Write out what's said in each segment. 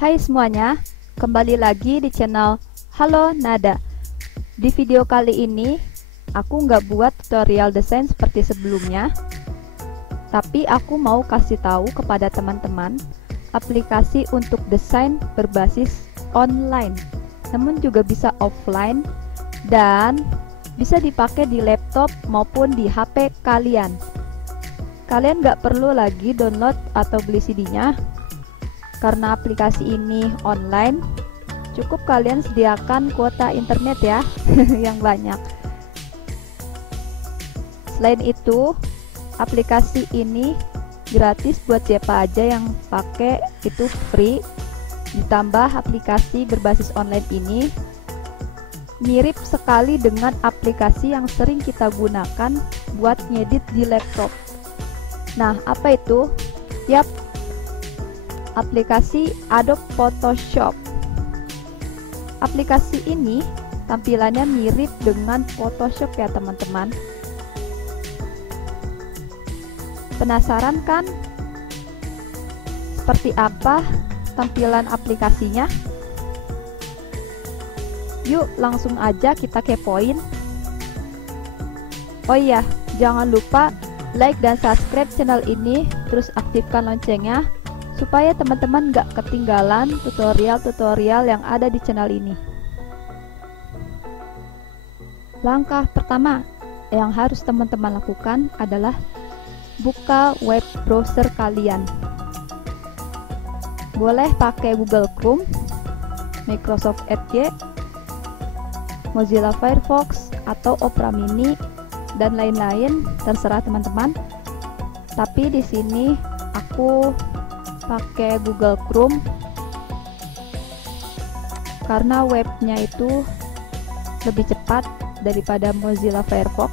Hai semuanya, kembali lagi di channel Halo Nada. Di video kali ini, aku nggak buat tutorial desain seperti sebelumnya, tapi aku mau kasih tahu kepada teman-teman aplikasi untuk desain berbasis online, namun juga bisa offline dan bisa dipakai di laptop maupun di HP kalian. Kalian nggak perlu lagi download atau beli CD-nya. Karena aplikasi ini online, cukup kalian sediakan kuota internet ya, yang banyak. Selain itu, aplikasi ini gratis buat siapa aja yang pakai, itu free. Ditambah aplikasi berbasis online ini mirip sekali dengan aplikasi yang sering kita gunakan buat ngedit di laptop. Nah, apa itu? Yap, aplikasi Adobe Photoshop. Aplikasi ini tampilannya mirip dengan Photoshop ya teman-teman. Penasaran kan? Seperti apa tampilan aplikasinya? Yuk langsung aja kita kepoin. Oh iya, jangan lupa like dan subscribe channel ini, terus aktifkan loncengnya supaya teman-teman gak ketinggalan tutorial-tutorial yang ada di channel ini. Langkah pertama yang harus teman-teman lakukan adalah buka web browser kalian. Boleh pakai Google Chrome, Microsoft Edge, Mozilla Firefox, atau Opera Mini, dan lain-lain, terserah teman-teman. Tapi di sini aku pakai Google Chrome karena webnya itu lebih cepat daripada Mozilla Firefox.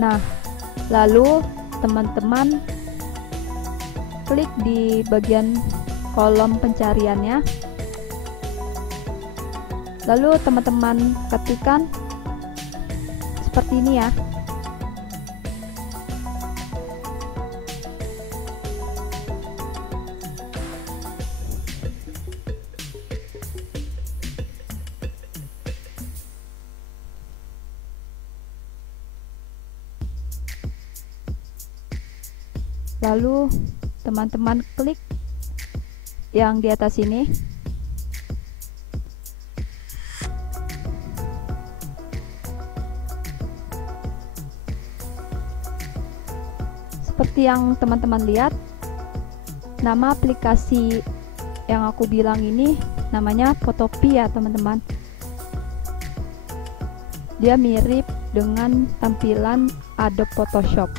Nah, lalu teman-teman klik di bagian kolom pencariannya, lalu teman-teman ketikkan seperti ini ya. Lalu teman-teman klik yang di atas ini. Seperti yang teman-teman lihat, nama aplikasi yang aku bilang ini namanya Photopea teman-teman. Dia mirip dengan tampilan Adobe Photoshop.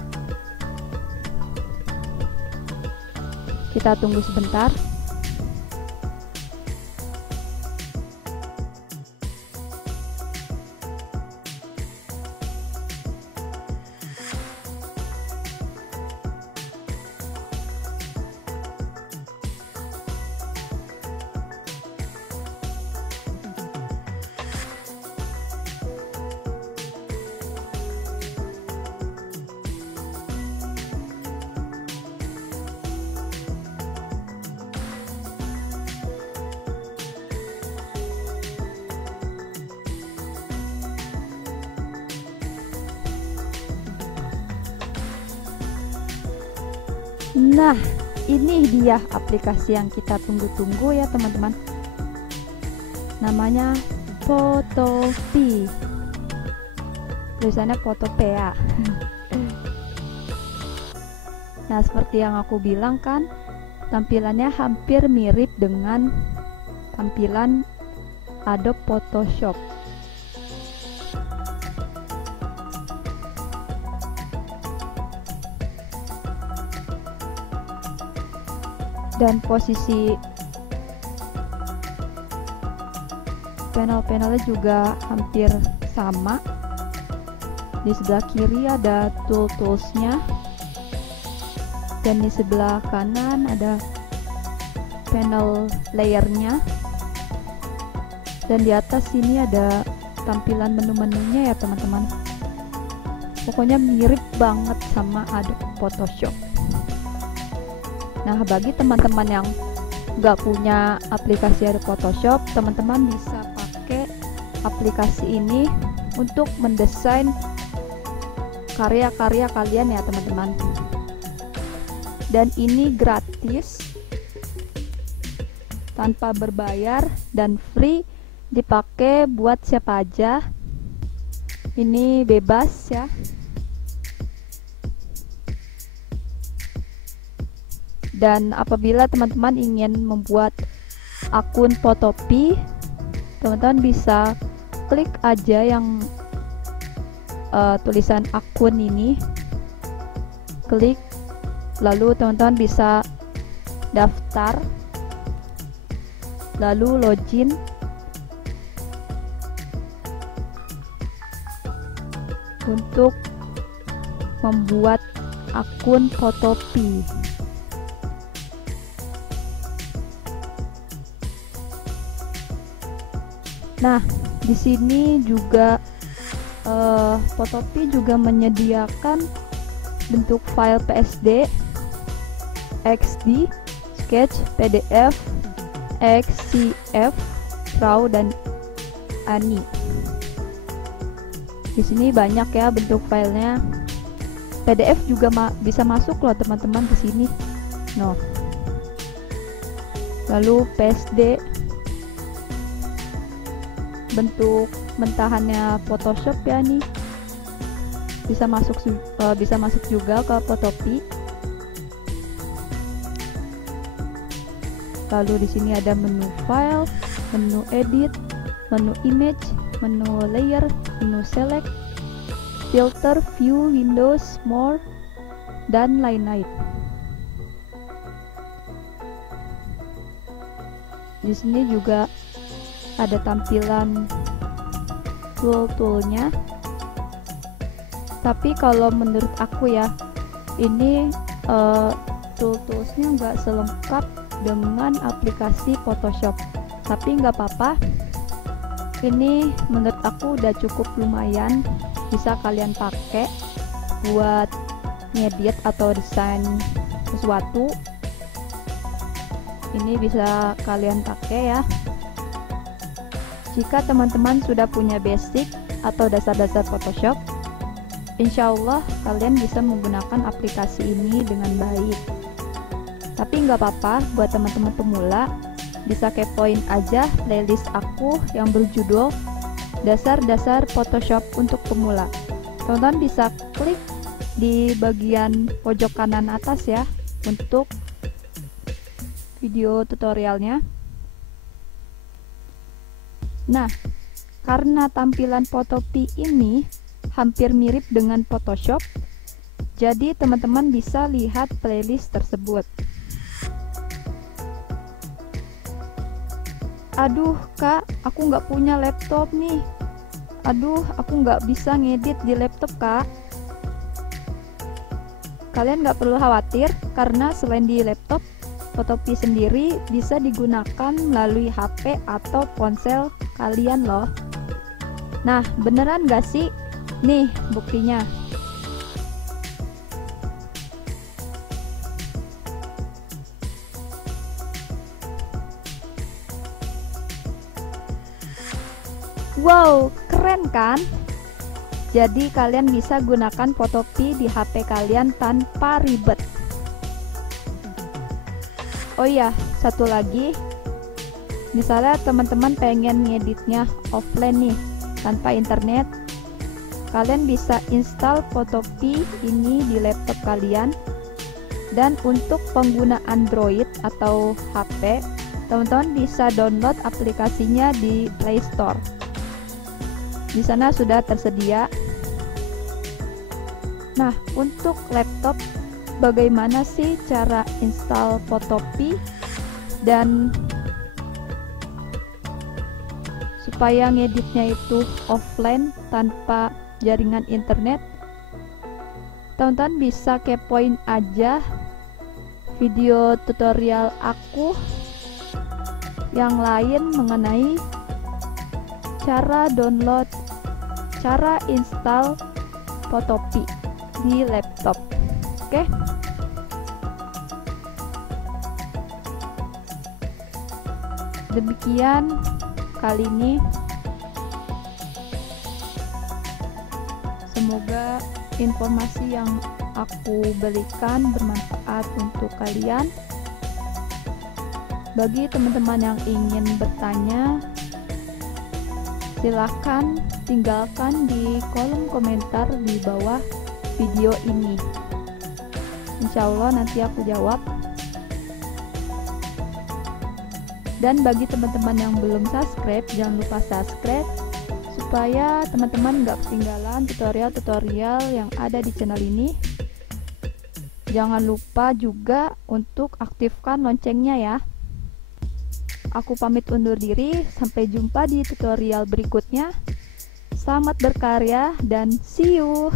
Kita tunggu sebentar. Nah, ini dia aplikasi yang kita tunggu-tunggu ya teman-teman. Namanya Photopea. Tulisannya Photopea. Nah, seperti yang aku bilang kan, tampilannya hampir mirip dengan tampilan Adobe Photoshop. Dan posisi panel-panelnya juga hampir sama. Di sebelah kiri ada tool-toolsnya, dan di sebelah kanan ada panel layernya, dan di atas sini ada tampilan menu-menunya ya teman-teman. Pokoknya mirip banget sama Adobe Photoshop. Nah, bagi teman-teman yang nggak punya aplikasi Adobe Photoshop, teman-teman bisa pakai aplikasi ini untuk mendesain karya-karya kalian ya teman-teman. Dan ini gratis, tanpa berbayar dan free, dipakai buat siapa aja. Ini bebas ya. Dan apabila teman-teman ingin membuat akun Photopea, teman-teman bisa klik aja yang tulisan akun ini, klik, lalu teman-teman bisa daftar, lalu login, untuk membuat akun Photopea. Nah, di sini juga Photopea juga menyediakan bentuk file PSD, XD, Sketch, PDF, XCF, RAW, dan ANI. Di sini banyak ya bentuk filenya. PDF juga bisa masuk loh teman-teman ke sini. No. Lalu PSD, bentuk mentahannya Photoshop ya nih, bisa masuk juga ke Photopea. Lalu di sini ada menu file, menu edit, menu image, menu layer, menu select, filter, view, windows, more, dan lain-lain. Di sini juga ada tampilan tool-toolnya. Tapi kalau menurut aku ya, ini tool-toolsnya nggak selengkap dengan aplikasi Photoshop. Tapi nggak apa-apa, ini menurut aku udah cukup lumayan, bisa kalian pakai buat ngedit atau desain sesuatu. Ini bisa kalian pakai ya. Jika teman-teman sudah punya basic atau dasar-dasar Photoshop, insya Allah kalian bisa menggunakan aplikasi ini dengan baik. Tapi nggak apa-apa, buat teman-teman pemula, bisa kepoin aja playlist aku yang berjudul Dasar-Dasar Photoshop untuk Pemula. Teman-teman bisa klik di bagian pojok kanan atas ya, untuk video tutorialnya. Nah, karena tampilan Photopea ini hampir mirip dengan Photoshop, jadi teman-teman bisa lihat playlist tersebut. Aduh kak, aku nggak punya laptop nih. Aduh, aku nggak bisa ngedit di laptop kak. Kalian nggak perlu khawatir, karena selain di laptop, Photopea sendiri bisa digunakan melalui HP atau ponsel kalian loh. Nah, beneran nggak sih? Nih buktinya. Wow, keren kan? Jadi kalian bisa gunakan Photopea di HP kalian tanpa ribet. Oh iya, satu lagi, misalnya teman-teman pengen ngeditnya offline nih, tanpa internet, kalian bisa install Photopea ini di laptop kalian. Dan untuk pengguna Android atau HP, teman-teman bisa download aplikasinya di Play Store. Di sana sudah tersedia. Nah, untuk laptop, bagaimana sih cara install Photopea dan supaya ngeditnya itu offline tanpa jaringan internet? Teman-teman bisa kepoin aja video tutorial aku yang lain mengenai cara download, cara install Photopea di laptop. Oke. Demikian kali ini. Semoga informasi yang aku berikan bermanfaat untuk kalian. Bagi teman-teman yang ingin bertanya, silahkan tinggalkan di kolom komentar di bawah video ini. Insya Allah nanti aku jawab. Dan bagi teman-teman yang belum subscribe, jangan lupa subscribe supaya teman-teman nggak ketinggalan tutorial-tutorial yang ada di channel ini. Jangan lupa juga untuk aktifkan loncengnya ya. Aku pamit undur diri, sampai jumpa di tutorial berikutnya. Selamat berkarya dan see you.